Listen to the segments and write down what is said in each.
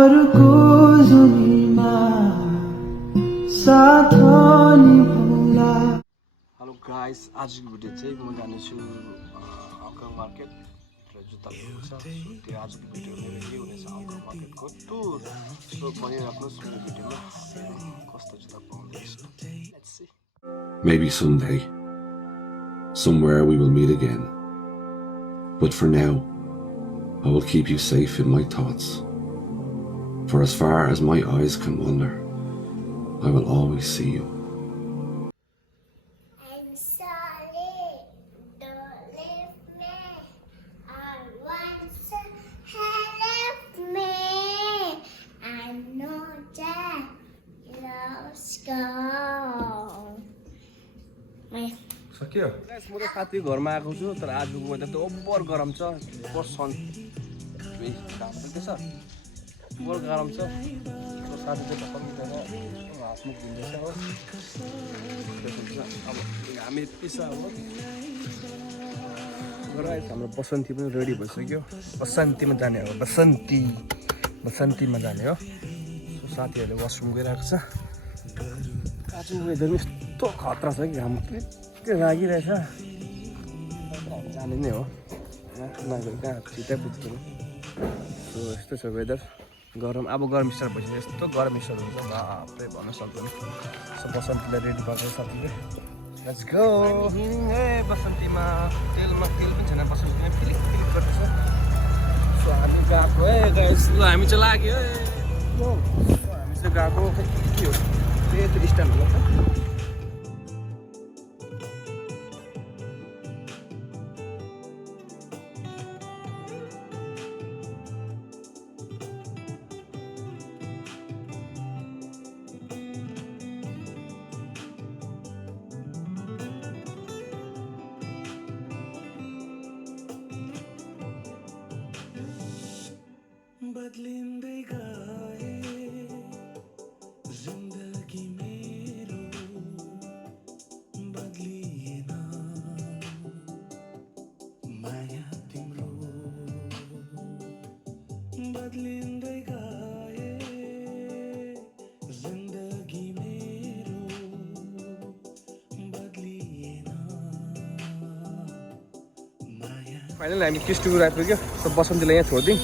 Hello guys, आजको video चाहिँ म जानेछु हङकङ मार्केट र जुत्ता लिनु छ। सो त्यो आजको भिडियो मेरो के हुनेछ हङकङ मार्केटको टुर। सो बनिराख्नुहोस् मेरो भिडियोमा हामी कस्तो जुत्ता पाउँदैछ। Let's see. Maybe someday, somewhere we will meet again. But for now, I will keep you safe in my thoughts. For as far as my eyes can wander, I will always see you. I'm sorry, don't leave me. I want to help me. I know that love's gone. सक्यो guys, म त साथीको घरमा आएको छु, तर आजको weather त ओभर गरम छ। सन देख्दैछ, ओभर गरम छ। साथी चाहिँ भर्खर उठेर हातमुख धुँदैछ हो। अब हामी यति छ अब गाइस, हाम्रो बसन्ती पनि रेडी भइसक्यो। बसन्तीमा जाने हो, बसन्तीमा जाने हो। सो साथीहरूले वासरुम गइरहेको छ। आज वेदर यस्तो खतरा छ कि घाम के लागिरहेछ। हामी जाने नै हो, नगएर कहाँ छिटै पुग्दैन। सो यस्तो छ वेदर, गरम। अब गरम स्टार्ट भइसक्यो, यस्तो गरम स्टार्ट हुन्छ बापरे भन्न सक्दैन। सो बसन्तीलाई रेडी भएको साथीले, लेट्स गो। ए बसन्तीमा तेल पनि छैन, बसन्तीमा फिलिक गर्दैछ। सो हामी गएको है गाइस, ल हामी चाहिँ लाग्यो है। हामी चाहिँ गएको खै के हो त्यही स्ट्यान्ड होला त। बदलिँदै गए जिन्दगी मेरो बदलिएन माया तिम्रो बदलिँदै गए जिन्दगी मेरो बदलिएन माया। फाइनली हामी किस्टुपुर आइपुग्यो। सो बसन्तीलाई यहाँ छोडिदिउँ।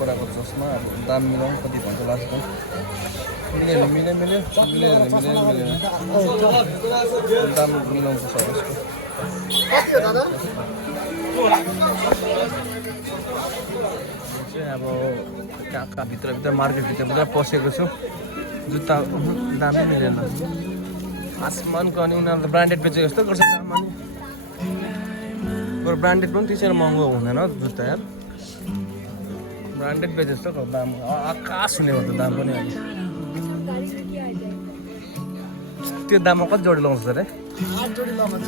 बडाको चस्मा अब दाम मिलाउनु कति भन्छ लास्ट मिल्यो मिल्यो मिल्यो मिल्यो मिल्यो मिल्यो दाम मिलाउनु पर्छ यसको चाहिँ अब कहाँ भित्र मार्केटभित्र पसेको छु जुत्ता दामै मिलेन आसमानको अनि उनीहरूले त ब्रान्डेड बेचेको जस्तो गर्छ दाम अनि बरु ब्रान्डेड पनि त्यसरी महँगो हुँदैन जुत्ता यार ब्रान्डेड बेचे जस्तो दाम आकाश हुने भयो दाम पनि अहिले त्यो दाममा कति जोडी लाउँछ अरे 8 जोडी लगाउँछ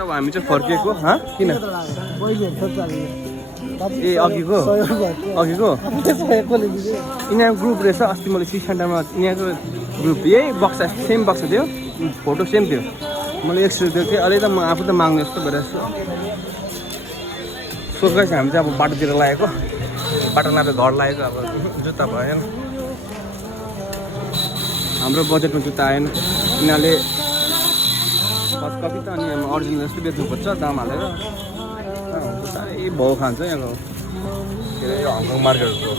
अब हामी चाहिँ फर्किएको किन ए अघिको यिनीहरूको ग्रुप रहेछ अस्ति मैले सिक्स सेन्टरमा यिनीहरूको ग्रुप यही बक्सा सेम बक्सा थियो फोटो सेम थियो मैले 100 दिएको थिएँ अहिले त म आफू त माग्ने जस्तो भइरहेको छु सोच चाहिँ हामी चाहिँ अब बाटोतिर लागेको बाटो नभए घर लागेको अब जुत्ता भएन हाम्रो बजेटमा जुत्ता आएन यिनीहरूले कपी त अनि अरिजिनल जस्तो बेच्नु खोज्छ दाम हालेर साह्रै भाउ खान्छ यहाँको के अरे हङकङ मार्केटको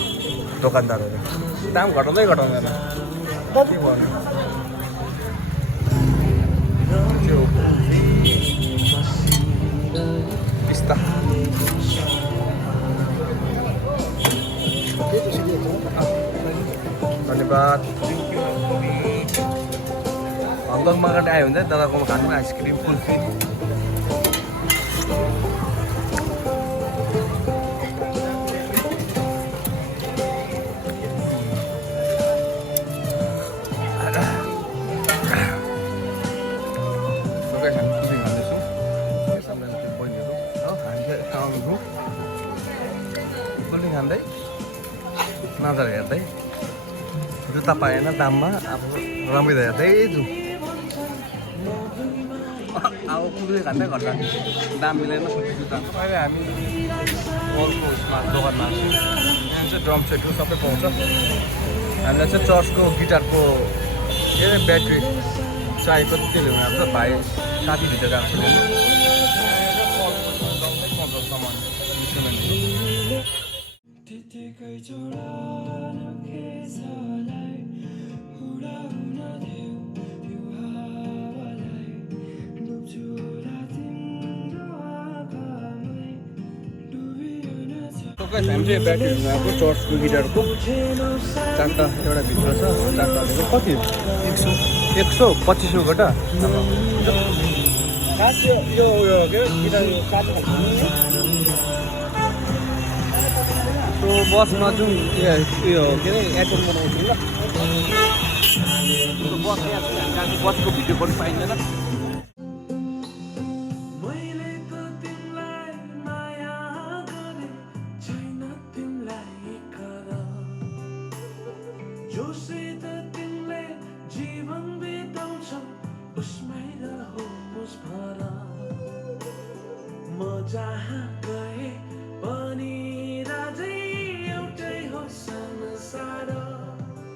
दोकानदारहरू दाम घटाउँदै घटाउँदैन के भन्नु पिस्ता धन्यवाद हङकङ मार्केट आयो भने चाहिँ दादाकोमा खानु आइसक्रिम कुल्फी खाँदै नजर हेर्दै जुत्ता पाएन दाममा अब रमिँदा हेर्दै जाउँ अब कुकुरले खाँदै घर जाने दाम मिलेन जुत्ता अहिले हामी वलको उसमा दोकानमा यहाँ चाहिँ ड्रम सेटहरू सबै पाउँछ हामीलाई चाहिँ चर्चको गिटारको के अरे ब्याट्री चाहिएको त्यो ल्याउनु आएको छ भाइ साथीभित्र गएको छ सामान त्यतिकै जोडा राखेछलाई उडाउन देऊ यो हावालाई डुब्छु होला तिम्रो आँखामै डुबिएन हामी चाहिँ ब्याट्रीहरू आएको चर्चको गिटारको चारवटा एउटा भित्र छ चारवटा भनेको कति 100-25 गोटा यो के गिटार बसमा जुन उयो के अरे एटेन्ड बनाउँछु ल बस यहाँ बसको भिडियो पनि पाइँदैन मैले त तिमीलाई माया गरे छैन तिमीलाई कदर जोसित तिमीले जीवन बिताउँछौ उसमै रहोस् भर म जहाँ गए पनि